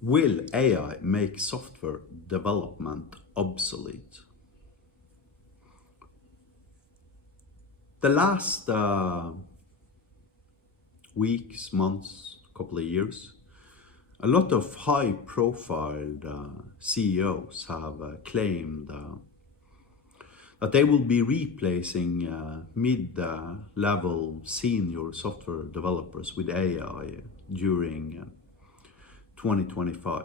Will AI make software development obsolete? The last weeks, months, couple of years, a lot of high-profile CEOs have claimed that they will be replacing mid-level senior software developers with AI during 2025.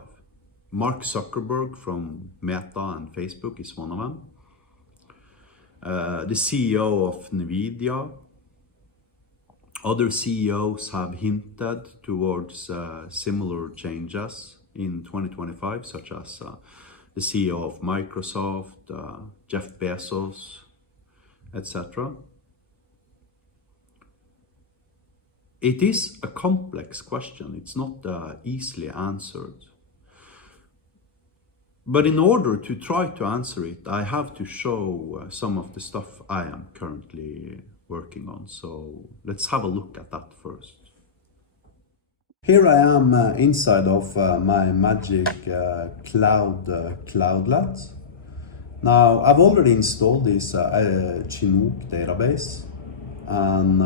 Mark Zuckerberg from Meta and Facebook is one of them. The CEO of NVIDIA. Other CEOs have hinted towards similar changes in 2025, such as the CEO of Microsoft, Jeff Bezos, etc. It is a complex question. It's not easily answered. But in order to try to answer it, I have to show some of the stuff I am currently working on. So let's have a look at that first. Here I am inside of my magic cloudlet. Now I've already installed this Chinook database, and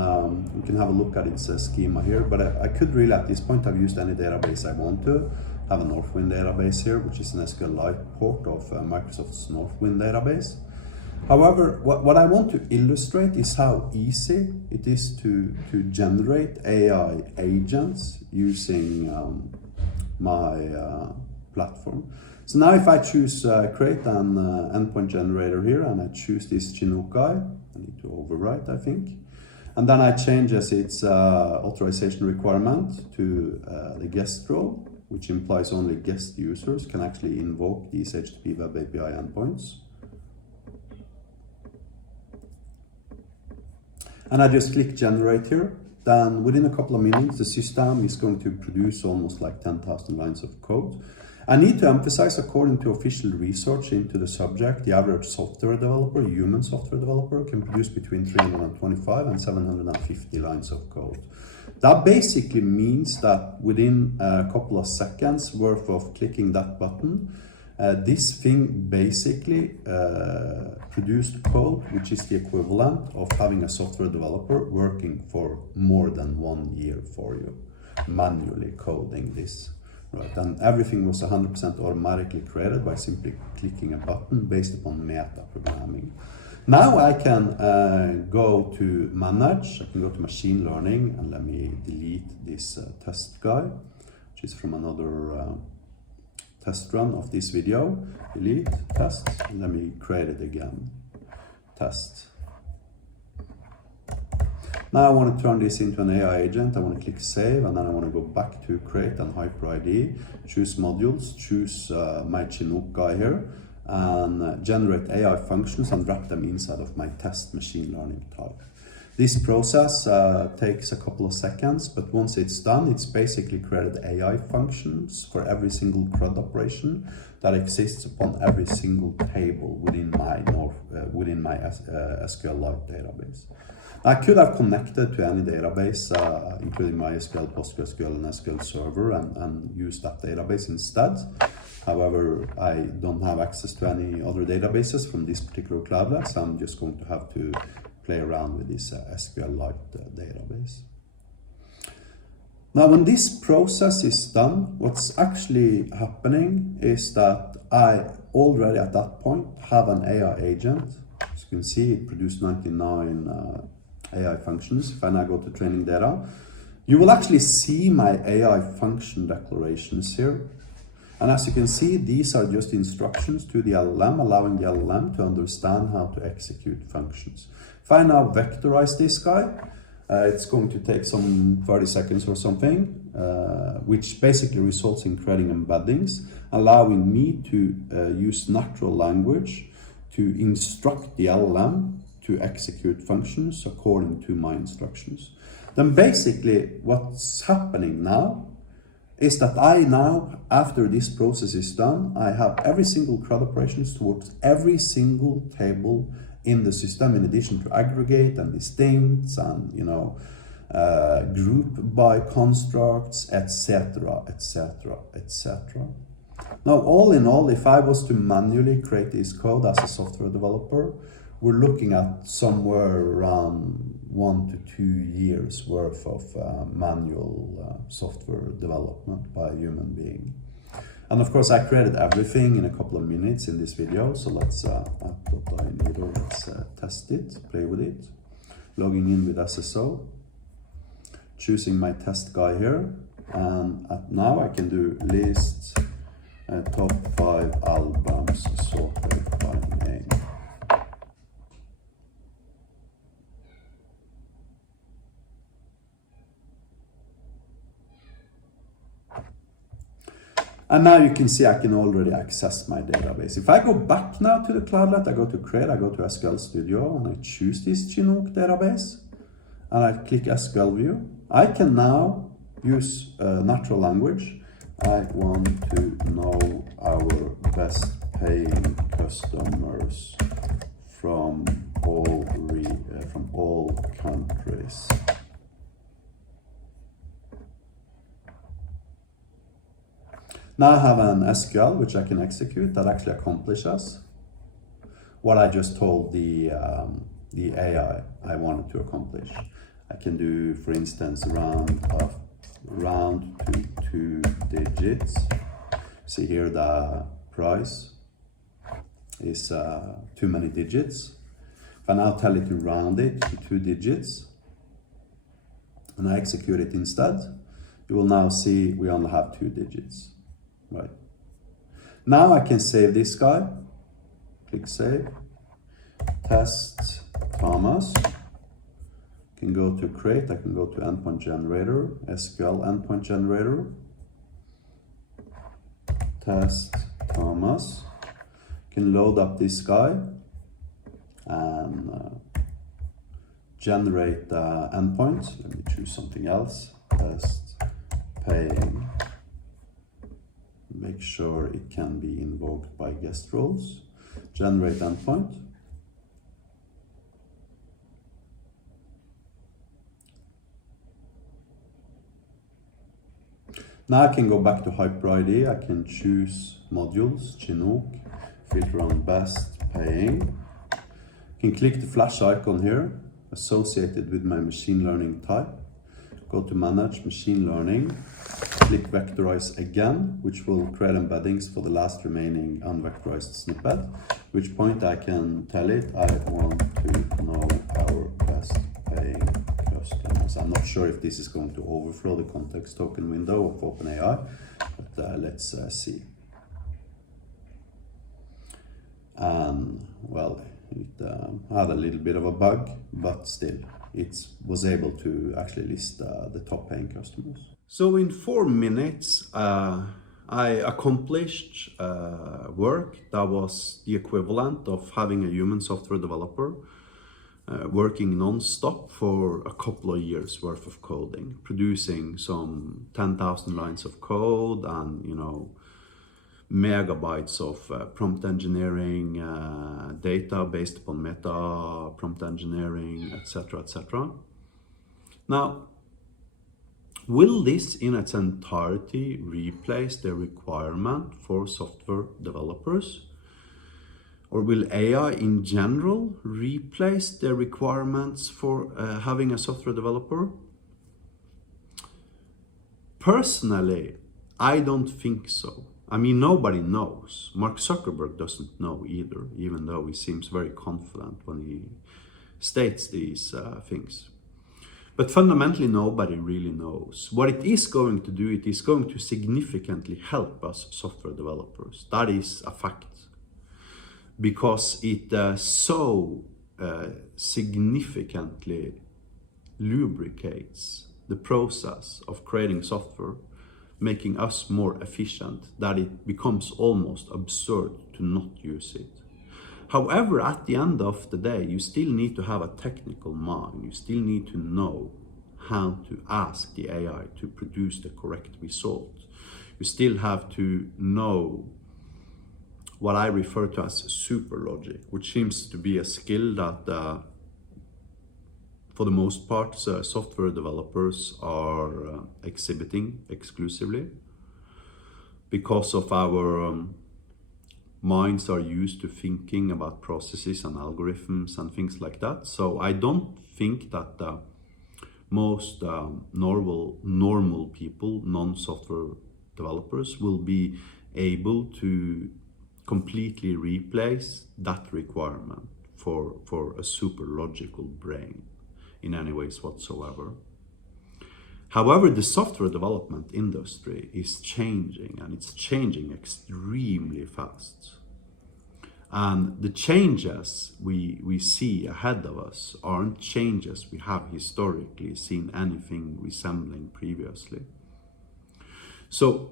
you can have a look at its schema here, but I could really at this point have used any database I want to. I have a Northwind database here, which is an SQLite port of Microsoft's Northwind database. However, what I want to illustrate is how easy it is to generate AI agents using my platform. So now if I choose create an endpoint generator here, and I choose this Chinook guy, I need to overwrite, I think. And then I change its authorization requirement to the guest role, which implies only guest users can actually invoke these HTTP Web API endpoints. And I just click generate here. Then within a couple of minutes, the system is going to produce almost like 10,000 lines of code. I need to emphasize, according to official research into the subject, the average software developer, human software developer, can produce between 325 and 750 lines of code. That basically means that within a couple of seconds worth of clicking that button, this thing basically produced code, which is the equivalent of having a software developer working for more than 1 year for you, manually coding this. Right, and everything was 100% automatically created by simply clicking a button based upon meta programming. Now I can go to manage, I can go to machine learning, and let me delete this test guy, which is from another test run of this video. Delete, test, and let me create it again, test. Now I want to turn this into an AI agent. I want to click save, and then I want to go back to create and hyper ID, choose modules, choose my Chinook guy here, and generate AI functions and wrap them inside of my test machine learning type. This process takes a couple of seconds, but once it's done, it's basically created AI functions for every single CRUD operation that exists upon every single table within my SQLite database. I could have connected to any database, including MySQL, PostgreSQL, and SQL Server, and use that database instead. However, I don't have access to any other databases from this particular cloudlet, so I'm just going to have to play around with this SQLite database. Now, when this process is done, what's actually happening is that I already at that point have an AI agent. As you can see, it produced 99 AI functions. If I now go to training data, you will actually see my AI function declarations here. And as you can see, these are just instructions to the LLM, allowing the LLM to understand how to execute functions. If I now vectorize this guy, it's going to take some 30 seconds or something, which basically results in creating embeddings, allowing me to use natural language to instruct the LLM to execute functions according to my instructions. Then basically what's happening now is that I now, after this process is done, I have every single CRUD operations towards every single table in the system, in addition to aggregate and distincts and, group by constructs, etc., etc., etc. Now, all in all, if I was to manually create this code as a software developer, we're looking at somewhere around 1 to 2 years worth of manual software development by a human being. And of course, I created everything in a couple of minutes in this video. So let's test it, play with it. Logging in with SSO, choosing my test guy here, and now I can do list top 5 albums sorted by name. And now you can see I can already access my database. If I go back now to the cloudlet, I go to create, I go to SQL Studio, and I choose this Chinook database, and I click SQL view. I can now use natural language. I want to know our best paying customers from all countries. Now I have an SQL which I can execute that actually accomplishes what I just told the AI I wanted to accomplish. I can do, for instance, round to 2 digits. See here the price is too many digits. If I now tell it to round it to 2 digits and I execute it instead, you will now see we only have 2 digits. Right. Now I can save this guy. Click save. Test Thomas. Can go to create. I can go to endpoint generator. SQL endpoint generator. Test Thomas. Can load up this guy and generate the endpoint. Let me choose something else. Test paying. Make sure it can be invoked by guest roles. Generate endpoint. Now I can go back to HyperID. I can choose modules, Chinook, filter on best paying. I can click the flash icon here, associated with my machine learning type. Go to manage machine learning. Click vectorize again, which will create embeddings for the last remaining unvectorized snippet, at which point I can tell it I want to know our best paying customers. I'm not sure if this is going to overflow the context token window of OpenAI, but let's see. Well, it had a little bit of a bug, but still, it was able to actually list the top paying customers. So in 4 minutes, I accomplished work that was the equivalent of having a human software developer working non-stop for a couple of years worth of coding, producing some 10,000 lines of code and, you know, megabytes of prompt engineering data based upon meta prompt engineering, etc., etc. Now, will this in its entirety replace the requirement for software developers? Or will AI in general replace the requirements for having a software developer? Personally, I don't think so. I mean, nobody knows. Mark Zuckerberg doesn't know either, even though he seems very confident when he states these things. But fundamentally, nobody really knows. What it is going to do, it is going to significantly help us software developers. That is a fact. Because it so significantly lubricates the process of creating software, making us more efficient, that it becomes almost absurd to not use it. However, at the end of the day, you still need to have a technical mind. You still need to know how to ask the AI to produce the correct result. You still have to know what I refer to as super logic, which seems to be a skill that for the most part, software developers are exhibiting exclusively because of our minds are used to thinking about processes and algorithms and things like that. So I don't think that most normal people, non-software developers, will be able to completely replace that requirement for a super logical brain in any ways whatsoever. However, the software development industry is changing, and it's changing extremely fast. And the changes we see ahead of us aren't changes we have historically seen anything resembling previously. So,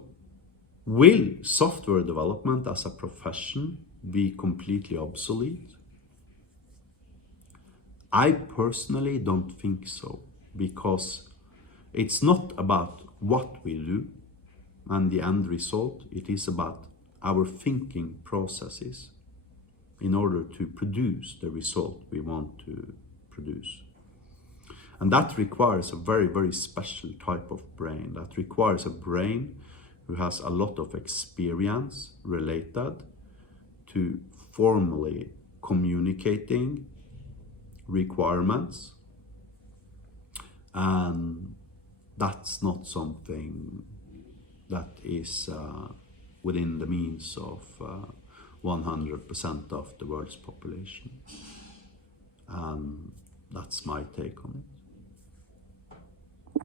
will software development as a profession be completely obsolete? I personally don't think so, because it's not about what we do and the end result, it is about our thinking processes in order to produce the result we want to produce. And that requires a very, very special type of brain. That requires a brain who has a lot of experience related to formally communicating requirements. And that's not something that is within the means of 100% of the world's population. And that's my take on it.